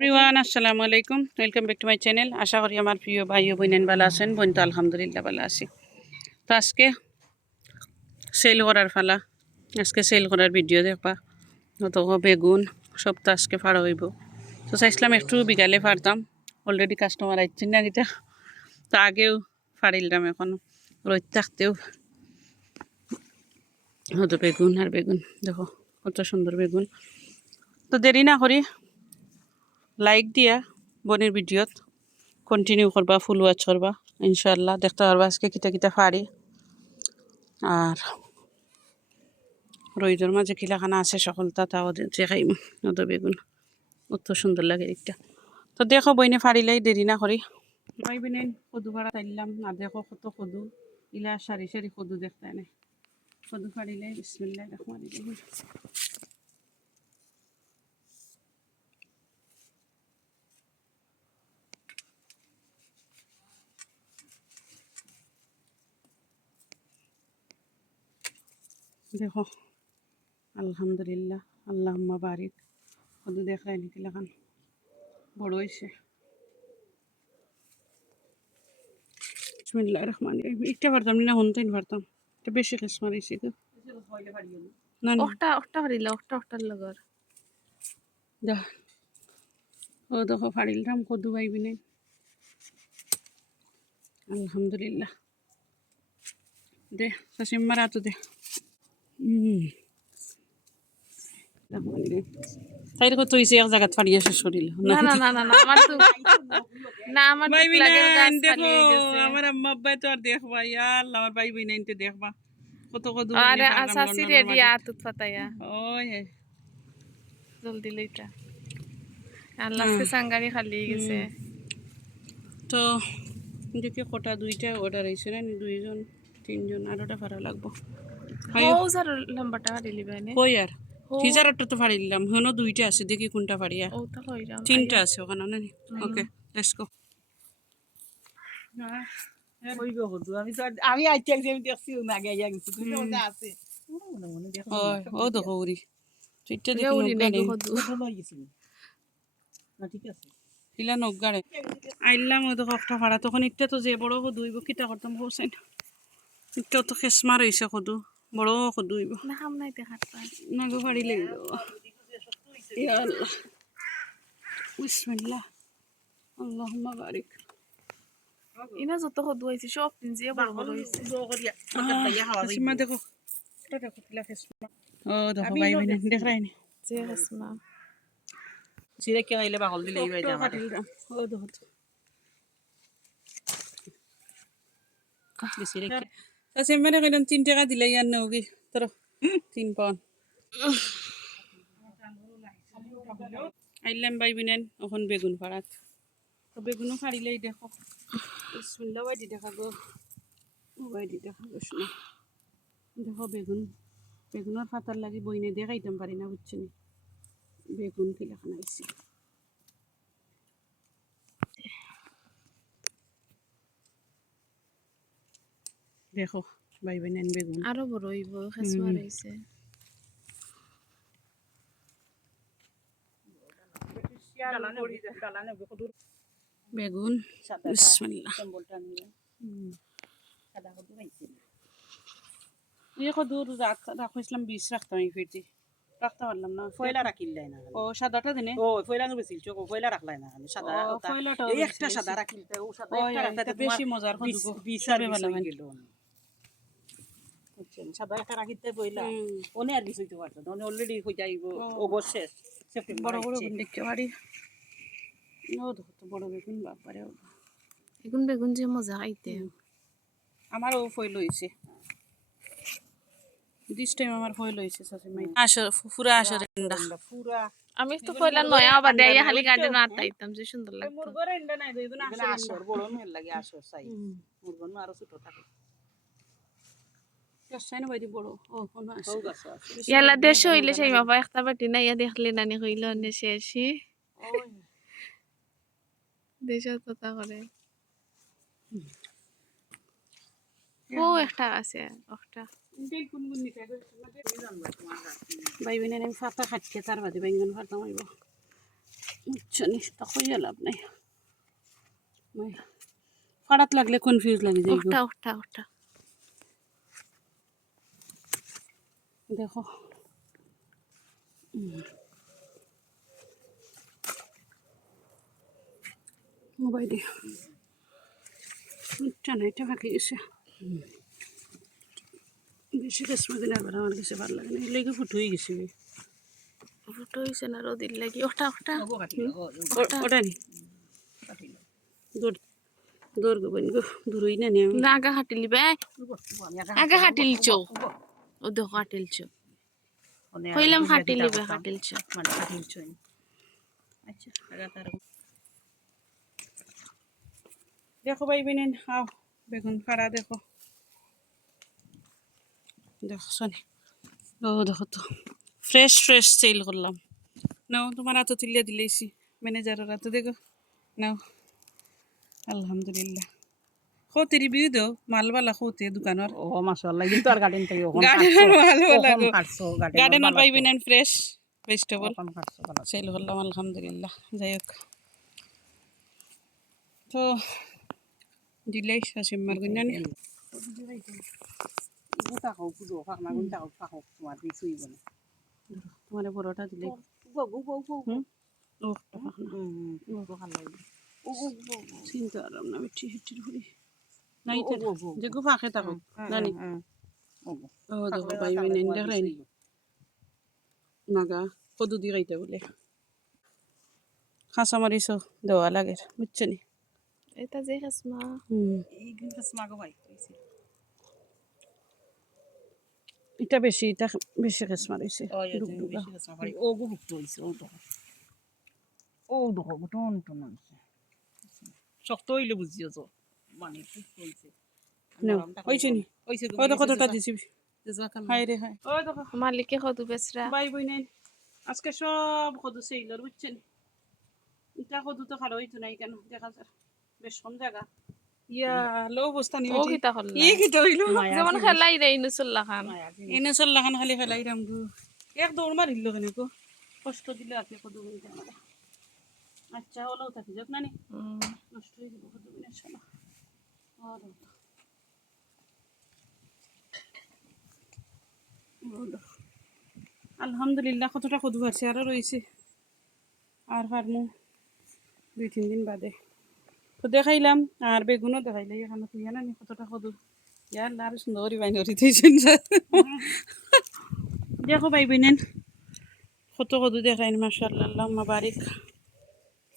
Everyone আসসালামু আলাইকুম, welcome back to my channel. আশা করি আমার প্রিয় ভাই ও বোনেন ভালো আছেন। বোন তো আলহামদুলিল্লাহ ভালো আছি। তো আজকে সেল করার ফালা, আজকে সেল করার ভিডিও দেখবা। অত বেগুন সব তো আজকে ফাড়া হইব। তো চাইছিলাম একটু বিকালে ফাড়তাম, অলরেডি কাস্টমার আসছেন না কিটা, তো আগেও ফাড়িলাম, এখন রোদ থাকতেও হতো বেগুন আর বেগুন। দেখো কত সুন্দর বেগুন। তো দেরি না করি লাইক দিয়া বোনের ভিডিওত কন্টিনিউ করবা, ফুল ওয়াচ করবা, ইনশাল্লাহ দেখতে পারবা আজকে কিতা কিতা ফাড়ি আর রইদর মাঝে কিলাখানা আছে সকলটা, তাও যে খাইম অত বেগুন অত সুন্দর লাগে একটা। তো দেখো বইনে ফাড়িলাই দেরি না করি। ভাই বিনেন কদু ফাড়া চাইলাম না, দেখো কত কদু, ইলা সারি সারি কদু দেখতে নাই। কদু ফাড়িলাই বিসমিল্লাহির রহমানির রহিম। দেখো আলহামদুলিল্লাহ, আল্লাহুম্মা বারিক। কদু দেখায় নাকি লাগান বড় হয়েছে। বিসমিল্লাহির রহমানির রহিম। একটা পারতাম না, হনতেই পারতাম, এটা বেশি কেস মারিছি তো না না ওটা হরিলা ওটার লগর যা। ও দেখো ফাড়িলাম কদু পাইবি নাই, আলহামদুলিল্লাহ। দে শাসিম্মার আতো দে। তাই কত হয়েছে এক জায়গাত ফাড়িয়ে শেষ করিল না না না না না আমার তো না আমার তো ভাইবি প্লাগের গাছ দেখো, খালি হয়ে গেছে। আমার আম্মা আব্বাই তো আর দেখবা, আল্লাহ আমার ভাই বিনাইনতে দেখবা কত কদু আরে বইনে ফাড়লাম আসাসি লন্ডনের রেডি মাটিত। আতুত ফাতায়া ওই জলদি লইটা আল্লাহকে সাঙ্গারি খালি হয়ে গেছে। তো দেখি কটা দুইটা অর্ডার হয়েছে না, দুইজন তিনজন আরোটা ফাড়া লাগবো। হো স্যার লম্বাটা হারিলি বাইনে কই আর হো টিজারটা তো ফাড়ি দিলাম, হেনো দুইটা আছে, দেখি কোনটা ফাড়িয়া। ও তা কইরাম তিনটা আছে ওখানে না। Okay let's go. আমি আইতে আমি দেখছি না আগে আইয়া গেছি তুমি ওটা আছে মনে মনে দেখো ও দেখো উড়ি তুইটা রে দেখি উড়ি নাই নগাড়ে গো হদু ভালো গেছি না ঠিক আছে হিলা নগাড়ে আইলাম। ও দেখো একটা ফাড়া, তখন একটা তো যে বড় কদু হইব কিতা করতাম হোসেন, এটাও তো খেসমার হয়েছে কদু, বড় কদু হইব না হাম নাই দেখাত পাই না গো, ফাড়ি লাগবে। ইয়া আল্লাহ, বিসমিল্লাহ, আল্লাহুম্মা বারিক। ইনা যত হদু হইছে সব তিনজে বড় বড় হইছে। হাসিমা দেখো, এটা দেখো কিলা খেসমা। ও দেখো ভাই বোন দেখ রাইনি যে হাসমা সিরে কে আইলে বাগল দিলে এই বাইজা আমার ও দেখো সিরে কে আচ্ছা মেরে কইলাম 3 টাকা দিলে ইয়ার নাও কি তোর 3 পাউন্ড আইলাম ভাই বোনেন এখন বেগুন ফাড়াত। তো বেগুনও ফাড়িলেই দেখো বিসমিল্লাহ বাইদি দেখা গো, বাইদি দেখা গো শোনা। দেখো বেগুন, বেগুনের ফাতার লাগি বইনে দেখাইতাম পারি না বুঝছেন, বেগুন কিলাখান আইছে। দেখো ভাই বোনেন বেগুন আরো বড় হইব খাসমার হইছে। বেগুন বিসমিল্লাহ। এই কদুর রাখছিলাম 20 রাখতাম, এই ফিরতি রাখতে পারলাম না, ফয়লা রাখিল না ও সাদাটা দিনে। ও ফয়লা নো বেছিল চোখ ফয়লা রাখলাই না সাদা ও ফয়লাটাও এই একটা সাদা রাখিল ও সাদা ওই একটা রাখতে বেশি মজার কদু গো, বিচার সবে ভালো হয়। গেল সাদা একটা রাখিতে ফয়লা ওনে আর কিছু হইতে পারতো না, ওনে অলরেডি হই যাইব অবশ্যই সেপ্টেম্বর বড় বড় দেখতে পারি। ও দেখো তো বড় বেগুন, বাপারে এখন বেগুন যে মজা খাইতে। আমারও ফইল হয়েছে দিস টাইম, আমার ফইল হয়েছে শাশুড়ি আসর পুরা আসর পুরা আমি তো কইলা নয়া আবার দেয়া খালি গার্ডেন আতাইতাম যে সুন্দর লাগতো। মুরগর এন্ডা নাই দুইজন আসর বড় মেল লাগে আসর চাই মুরগন আরো ছোট থাকে আসছে না বাইদি বড়। ও কোন আছে হোক আছে ইয়ালা দেশ হইলে সেই বাবা একটা বাটি না ইয়া দেখলে নানি কইল নে শেষই ওই দেশের কথা করে। ও একটা আছে একটা ইন্টাই কোন কোন নিতে গো ভাই বোনের আমি ফাতা খাচ্ছে তার বাদে বেঙ্গন ফাতা হইব। বুঝছো নি তা কইয়া লাভ নাই ফাড়াত লাগলে কনফিউজ লাগে যাই ওটা ওটা ওটা দেখো মোবাইলে টানাইটা ফাঁকি গেছে বেশি রেশমা দিন একবার আমার কাছে ভালো লাগে না এগুলো ফুট হয়ে গেছে ফুটো হয়েছে না রোদির লাগি ওটা ওটা ওটা নি দূর দূর গো বোন গো দূরই না নি আমি না আগা হাঁটিলি বে আগা হাঁটিলছ ও দেখো হাঁটিলছ কইলাম হাঁটিলি বে হাঁটিলছ মানে কাটিলছ আচ্ছা তার দেখো ভাই বিনেন হাও বেগুন ফাড়া দেখো দেখছো নি ও দেখো তো ফ্রেশ ফ্রেশ সেল করলাম নাও তোমার হাতে তুলিয়া দিলেছি ম্যানেজারের হাতে দেখো নাও আলহামদুলিল্লাহ কত রিভিউ দাও মালবালা কত দোকানের ও মাশাআল্লাহ কিন্তু আর গার্ডেন থেকে ওখান গার্ডেনের মালবালা গো কাটছো গার্ডেনের পাই বিনেন ফ্রেশ ভেজিটেবল ওখান কাটছো ভালো সেল করলাম আলহামদুলিল্লাহ যাই হোক তো দিলেই শাসিমার গুন্নানি গুতা খাও পুজো ফাঁক না গুতা খাও ফাঁক তোমার কিছুই বলে তোমার বড়টা দিলে গো গো গো গো ও টাকা না গো খান লাগবে ও গো গো চিন্তা আরাম না মিঠি হিটির ভরি নাই যে গো ফাঁকে থাকো জানি ও দেখো ভাই বিনেন দেখলেন নাগা কদু দি খাইতে বলে খাঁচা মারিছ দেওয়া লাগে বুঝছো নি এটা যে হাসমা এই কিন্তু স্মাগো ভাই এটা বেশি খাস মারিছে ও গো বুঝতে হইছে ও দেখো টন টন আছে শক্ত হইলে বুঝিও তো মানে বুঝতে হইছে হইছে নি হইছে ও দেখো কতটা দিছি হাই রে হাই ও দেখো মালিকে কদু বেচরা ভাই বইনেন আজকে সব কদু সেইলর বুঝছেন এটা কদু তো খালো হইতো নাই কেন দেখা যায় বেশ কম জায়গা ইয়া লো অবস্থা নি ও কিতা করলা ই কি তইলো যেমন খেলাই রে ইনুসুল্লাহ খান এনে চল্লা খান খালি ফেলাই রাম গো এক দৌড় মারিল কেনে গো কষ্ট দিলে আকে কদু বইতে আমাদের আচ্ছা ওলাও থাকি যাক না নি নষ্ট হয়ে যাব কদু বিনা শালা আলহামদুলিল্লাহ কতটা কদু আছে আরো রয়েছে আর পারমু 2-3 দিন বাদে তো দেখাইলাম আর বেগুনও দেখাইলে এখানে তুই না নি কতটা কদু ইয়ার আর সুন্দরই বাইনরি দিয়েছেন দেখো ভাই বিনেন কত কদু দেখাইন মাশাআল্লাহ আল্লাহুম্মা বারিক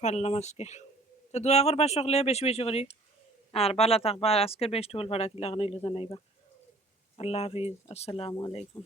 পারলাম আজকে তো দোয়া করবা সকলে বেশি বেশি করি আর ভালো থাকবা আজকের বেস্ট হল ভাড়া কিলা জানাইবা আল্লাহ হাফিজ আসসালামু আলাইকুম